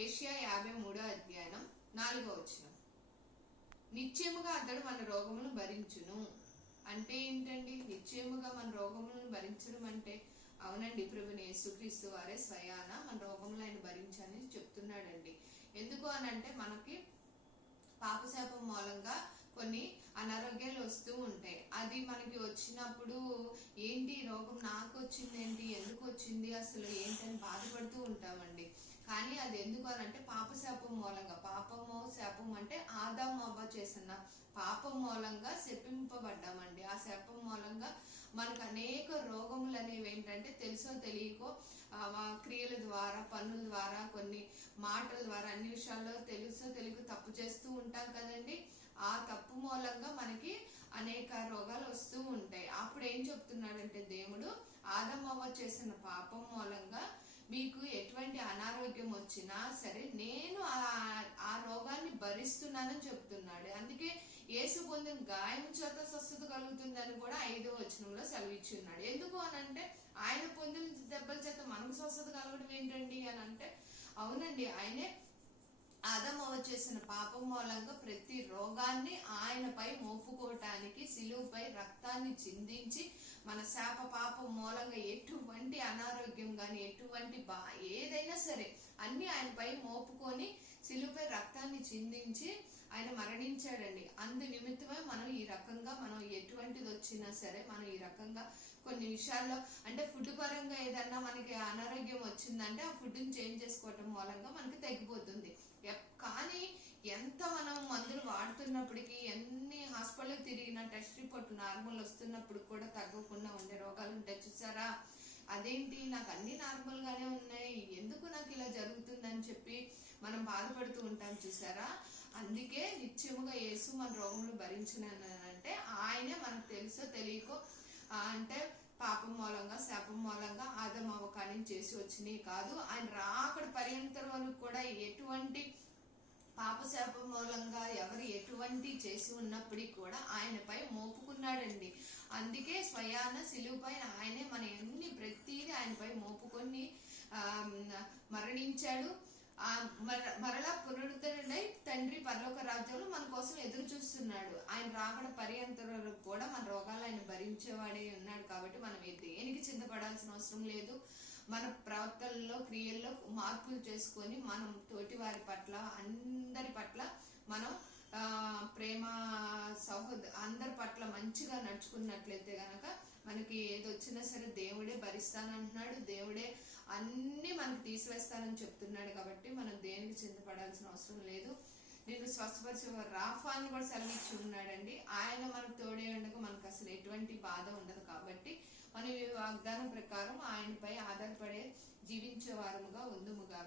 Asia 53:4 నిశ్చయముగా అతడు మన రోగములను భరించును. అంటే ఏంటండి? నిశ్చయముగా మన రోగములను భరించడం అంటే, అవునండి, ప్రభుని యేసుక్రీస్తు వారే స్వయాన మన రోగములు ఆయన భరించని చెప్తున్నాడండి. ఎందుకు అనంటే మనకి పాపశాపం మూలంగా కొన్ని అనారోగ్యాలు వస్తూ ఉంటాయి. అది మనకి వచ్చినప్పుడు ఏంటి రోగం నాకు వచ్చింది, ఏంటి ఎందుకు వచ్చింది, అసలు ఏంటని బాధపడుతూ ఉంటామండి. కానీ అది ఎందుకు అనంటే పాపశాపం మూలంగా, పాపము శాపం అంటే ఆదాము అవ్వ చేసిన పాపం మూలంగా శపింపబడ్డామండి. ఆ శాపం మూలంగా మనకు అనేక రోగములు అనేవి ఏంటంటే తెలుసో తెలియకో క్రియల ద్వారా, పనుల ద్వారా, కొన్ని మాటల ద్వారా, అన్ని విషయాల్లో తెలుసో తెలియకో తప్పు చేస్తూ ఉంటాం కదండి. ఆ తప్పు మూలంగా మనకి అనేక రోగాలు వస్తూ ఉంటాయి. అప్పుడు ఏం చెప్తున్నాడంటే దేవుడు, ఆదమవ్వ చేసిన పాపం మూలంగా మీకు ఎటువంటి అనారోగ్యం వచ్చినా సరే నేను ఆ రోగాన్ని భరిస్తున్నానని చెప్తున్నాడు. అందుకే యేసు పొందిన గాయం చేత స్వస్థత కలుగుతుందని కూడా 5వ వచనంలో సెలవిచ్చి ఉన్నాడు. ఎందుకు అనంటే ఆయన పొందిన దెబ్బల చేత మనకు స్వస్థత కలగడం ఏంటండి అని అంటే, అవునండి, ఆయనే ఆదమవ్వ చేసిన పాపం మూలంగా ప్రతి రోగాన్ని ఆయనపై మోపుకోవటానికి సిలువపై రక్తాన్ని చిందించి మన శాప పాపం మూలంగా ఎటువంటి అనారోగ్యం గాని, ఎటువంటి ఏదైనా సరే అన్ని ఆయనపై మోపుకొని సిలువపై రక్తాన్ని చిందించి ఆయన మరణించాడండి. అందు నిమిత్తమే మనం ఈ రకంగా, మనం ఎటువంటిది వచ్చినా సరే మనం ఈ రకంగా కొన్ని విషయాల్లో అంటే ఫుడ్ పరంగా ఏదన్నా మనకి అనారోగ్యం వచ్చిందంటే ఆ ఫుడ్ని చేంజ్ చేసుకోవటం మూలంగా మనకి తగ్గిపోతుంది. కానీ ఎంత మనం మందులు వాడుతున్నప్పటికీ, ఎన్ని హాస్పిటల్ తిరిగినా టెస్ట్ రిపోర్ట్ నార్మల్ వస్తున్నప్పుడు కూడా తగ్గకుండా ఉండే రోగాలు ఉంటాయి చూసారా. అదేంటి, నాకు అన్ని నార్మల్ గానే ఉన్నాయి, ఎందుకు నాకు ఇలా జరుగుతుందని చెప్పి మనం బాధపడుతూ ఉంటాం చూసారా. అందుకే నిత్యముగా యేసు మన రోగములు భరించినంటే ఆయనే మనకు తెలుసో తెలియకో అంటే పాపం మూలంగా, శాపం మూలంగా ఆదమవ్వ కాని చేసి వచ్చినాయి కాదు. ఆయన రాకడ పర్యంతరం వరకు కూడా ఎటువంటి పాపశాపం మూలంగా ఎవరు ఎటువంటి చేసి ఉన్నప్పటికీ కూడా ఆయనపై మోపుకున్నాడండి. అందుకే స్వయాన సిలువపై ఆయనే మన అన్ని ప్రతిదీ ఆయనపై మోపుకొని మరణించాడు. మరలా పునరుద్ధరణై తండ్రి పరలోక రాజ్యంలో మన కోసం ఎదురు చూస్తున్నాడు. ఆయన రాకడ పర్యంతరం వరకు కూడా మన రోగాలు ఆయన భరించేవాడే ఉన్నాడు. కాబట్టి మనం దేనికి చింతపడాల్సిన అవసరం లేదు. మన ప్రవర్తనలో, క్రియల్లో మార్పులు చేసుకొని మనం తోటి వారి పట్ల, అందరి పట్ల మనం ప్రేమ, అందరి పట్ల మంచిగా నడుచుకున్నట్లయితే గనక మనకి ఏది వచ్చినా సరే దేవుడే భరిస్తానంటున్నాడు. దేవుడే అన్ని మనకు తీసివేస్తానని చెప్తున్నాడు. కాబట్టి మనం దేనికి చింతపడాల్సిన అవసరం లేదు. నేను స్వస్థపరిచే రాఫా అని కూడా సెలవిచ్చి ఉన్నాడండి. ఆయన మనకు తోడే ఉండగా మనకు అసలు ఎటువంటి బాధ ఉండదు. కాబట్టి మనం ఈ వాగ్దానం ప్రకారం ఆయనపై ఆధారపడే జీవించే వారముగా ఉందుముగా.